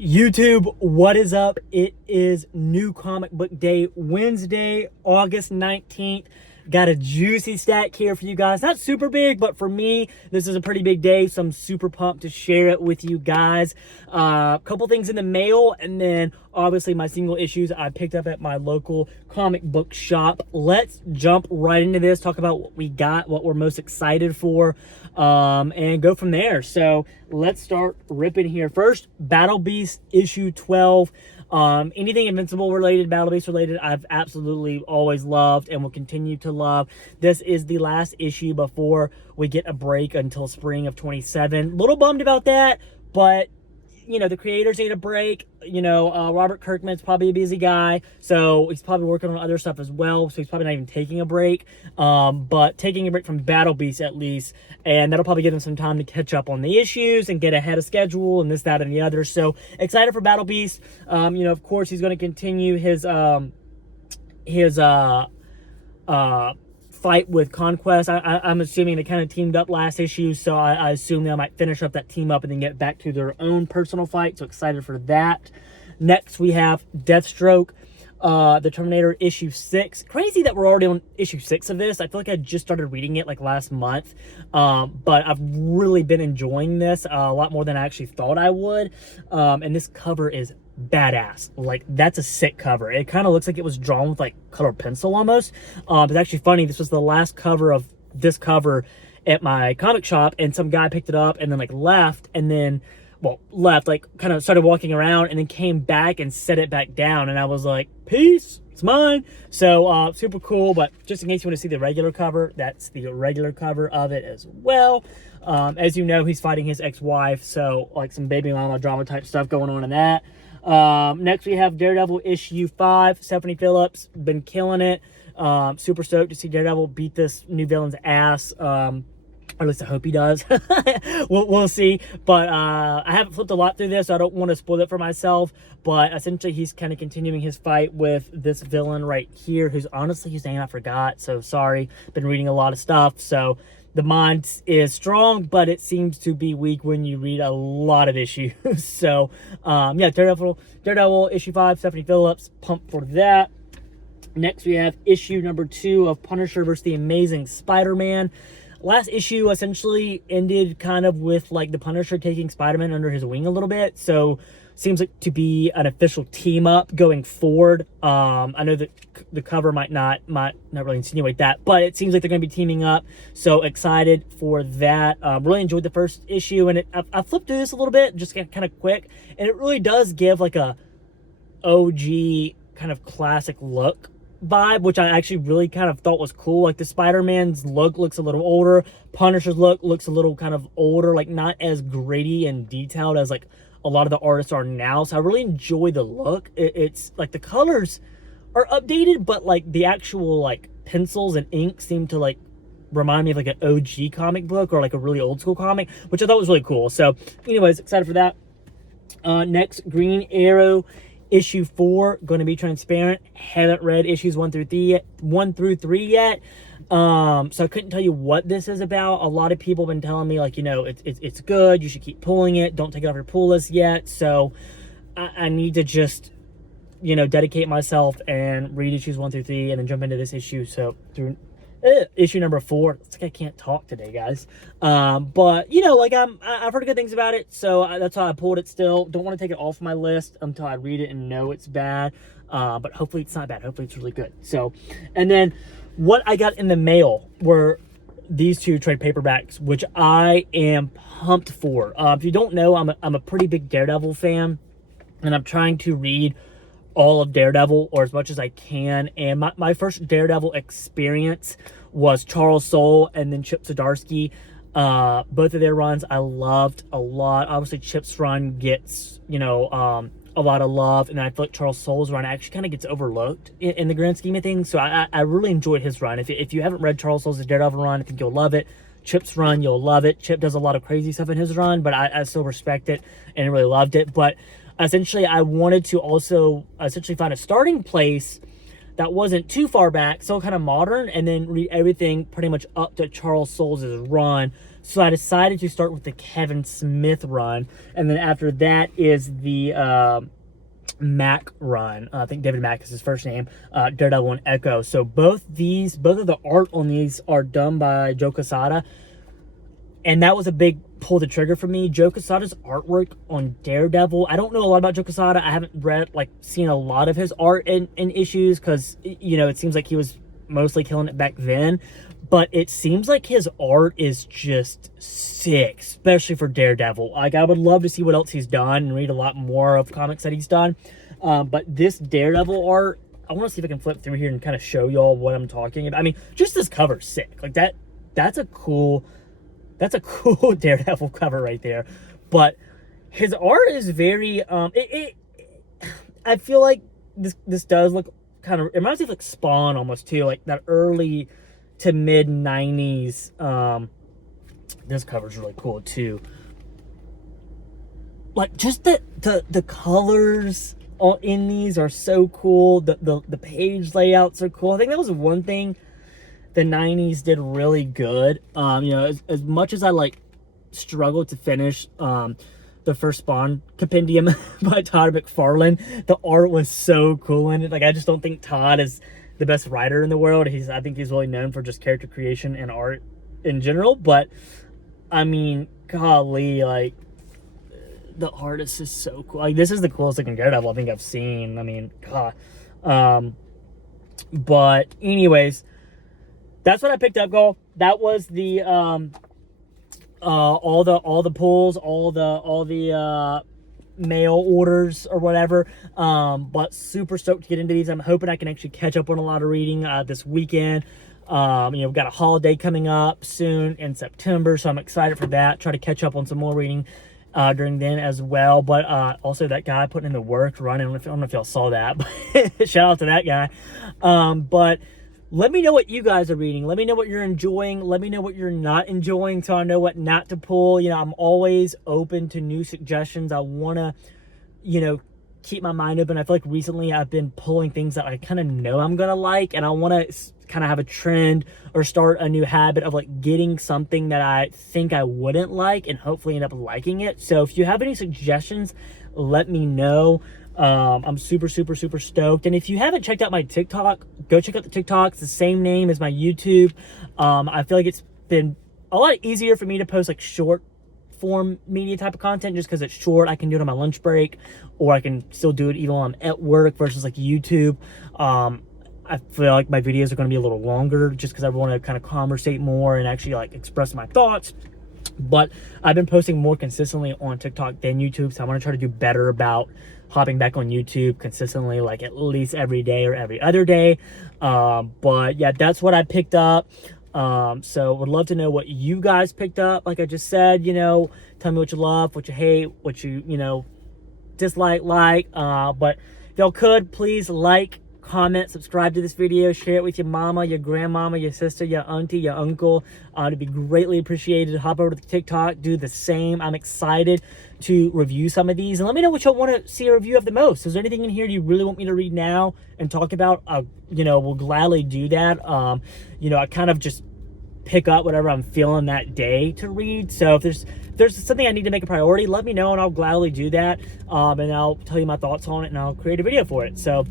YouTube, what is up? It is New Comic Book Day, Wednesday, August 19th. Got a juicy stack here for you guys. Not super big, but for me, this is a pretty big day, so I'm super pumped to share it with you guys. A couple things in the mail, and then obviously my single issues I picked up at my local comic book shop. Let's jump right into this, talk about what we got, what we're most excited for, and go from there. So let's start ripping here. First, Battle Beast issue 12. Anything Invincible related, Battle Beast related, I've absolutely always loved and will continue to love. This is the last issue before we get a break until spring of 27. Little bummed about that, but you know, the creators need a break. You know, Robert Kirkman's probably a busy guy, so he's probably working on other stuff as well, so he's probably not even taking a break. But taking a break from Battle Beast at least, and that'll probably give him some time to catch up on the issues and get ahead of schedule and this, that, and the other. So excited for Battle Beast. You know, of course, he's going to continue his fight with Conquest. I'm assuming they kind of teamed up last issue, so I assume they might finish up that team up and then get back to their own personal fight, so excited for that. Next, we have Deathstroke, the Terminator issue 6. Crazy that we're already on issue 6 of this. I feel like I just started reading it like last month, but I've really been enjoying this a lot more than I actually thought I would, and this cover is badass. Like, that's a sick cover. It kind of looks like it was drawn with like colored pencil almost. It's actually funny, this was the last cover of this cover at my comic shop, and some guy picked it up and then like left, and then left, like kind of started walking around and then came back and set it back down, and I was like, peace, it's mine. So super cool. But just in case you want to see the regular cover, that's the regular cover of it as well. As you know, he's fighting his ex-wife, so like some baby mama drama type stuff going on in that. Next we have Daredevil issue 5. Stephanie Phillips, been killing it. Super stoked to see Daredevil beat this new villain's ass. Or at least I hope he does. we'll see. But I haven't flipped a lot through this, so I don't want to spoil it for myself. But essentially, he's kind of continuing his fight with this villain right here, who's honestly his name I forgot. So sorry. Been reading a lot of stuff. So the mind is strong, but it seems to be weak when you read a lot of issues. So yeah, Daredevil issue 5, Stephanie Phillips, pumped for that. Next, we have issue number 2 of Punisher vs. the Amazing Spider-Man. Last issue essentially ended kind of with like the Punisher taking Spider-Man under his wing a little bit. So seems like to be an official team up going forward. I know that the cover might not really insinuate that, but it seems like they're going to be teaming up. So excited for that. Really enjoyed the first issue, and I flipped through this a little bit, just kind of quick, and it really does give like a OG kind of classic look vibe, which I actually really kind of thought was cool. Like the Spider-Man's look looks a little older, Punisher's look looks a little kind of older, like not as gritty and detailed as like a lot of the artists are now. So I really enjoy the look. It's like the colors are updated, but like the actual like pencils and ink seem to like remind me of like an OG comic book or like a really old school comic, which I thought was really cool. So anyways, excited for that. Next, Green Arrow issue 4, going to be transparent. Haven't read issues 1 through 3 yet. So I couldn't tell you what this is about. A lot of people have been telling me like, you know, it's good, you should keep pulling it, don't take it off your pull list yet. So I need to just, you know, dedicate myself and read issues 1 through 3 and then jump into this issue. So through issue number 4. It's like I can't talk today, guys. But you know, like I've heard good things about it, so that's how I pulled it. Still don't want to take it off my list until I read it and know it's bad. But hopefully it's not bad. Hopefully it's really good. So, and then what I got in the mail were these 2 trade paperbacks, which I am pumped for. If you don't know, I'm a pretty big Daredevil fan, and I'm trying to read all of Daredevil, or as much as I can. And my first Daredevil experience was Charles Soule and then Chip Zdarsky. Both of their runs I loved a lot. Obviously Chip's run gets, you know, a lot of love, and I feel like Charles Soule's run actually kind of gets overlooked in the grand scheme of things. So I really enjoyed his run. If you haven't read Charles Soule's Daredevil run, I think you'll love it. Chip's run, you'll love it. Chip does a lot of crazy stuff in his run, but I still respect it and really loved it. But essentially, I wanted to also essentially find a starting place that wasn't too far back, still kind of modern, and then read everything pretty much up to Charles Soule's run So I decided to start with the Kevin Smith run, and then after that is the Mack run. I think David Mack is his first name. Daredevil and Echo. So both of the art on these are done by Joe Quesada, and that was a big pull the trigger for me. Joe Quesada's artwork on Daredevil, I don't know a lot about Joe Quesada. I haven't seen a lot of his art in issues, because it seems like he was mostly killing it back then, but it seems like his art is just sick, especially for Daredevil. Like, I would love to see what else he's done and read a lot more of comics that he's done, but this Daredevil art, I want to see if I can flip through here and kind of show y'all what I'm talking about. I mean, just this cover's sick. Like, that's a cool Daredevil cover right there. But his art is very I feel like this does look kind of, it reminds me of like Spawn almost too, like that early to mid 90s. This cover's really cool too. Like, just the colors in these are so cool. The page layouts are cool. I think that was one thing the 90s did really good. As much as I struggled to finish the first Spawn compendium by Todd McFarlane, the art was so cool in it. Like, I just don't think Todd is the best writer in the world. I think he's really known for just character creation and art in general, but I mean, golly, like, the artist is so cool. Like, this is the coolest looking Daredevil I think I've seen. I mean, God. But anyways, that's what I picked up, girl. That was the all the pulls, all the mail orders or whatever. But super stoked to get into these. I'm hoping I can actually catch up on a lot of reading this weekend. We've got a holiday coming up soon in September, so I'm excited for that. Try to catch up on some more reading during then as well. But also that guy putting in the work running, I don't know if y'all saw that, but shout out to that guy. But let me know what you guys are reading. Let me know what you're enjoying. Let me know what you're not enjoying, so I know what not to pull. I'm always open to new suggestions. I want to, keep my mind open. I feel like recently I've been pulling things that I kind of know I'm going to like, and I want to kind of have a trend or start a new habit of getting something that I think I wouldn't like and hopefully end up liking it. So if you have any suggestions, let me know. I'm super stoked. And if you haven't checked out my TikTok, go check out the TikTok. It's the same name as my YouTube. I feel like it's been a lot easier for me to post short form media type of content just because it's short. I can do it on my lunch break, or I can still do it even while I'm at work, versus YouTube. I feel like my videos are going to be a little longer just because I want to kind of conversate more and actually express my thoughts. But I've been posting more consistently on TikTok than YouTube, so I want to try to do better about hopping back on YouTube consistently, at least every day or every other day. But yeah, that's what I picked up. So would love to know what you guys picked up. Like I just said, tell me what you love, what you hate, what you dislike. But if y'all could, please comment, subscribe to this video, share it with your mama, your grandmama, your sister, your auntie, your uncle. It'd be greatly appreciated. Hop over to the TikTok, do the same. I'm excited to review some of these, and let me know what y'all want to see a review of the most. Is there anything in here you really want me to read now and talk about? We'll gladly do that. I kind of just pick up whatever I'm feeling that day to read. So if there's something I need to make a priority, let me know and I'll gladly do that. And I'll tell you my thoughts on it, and I'll create a video for it. So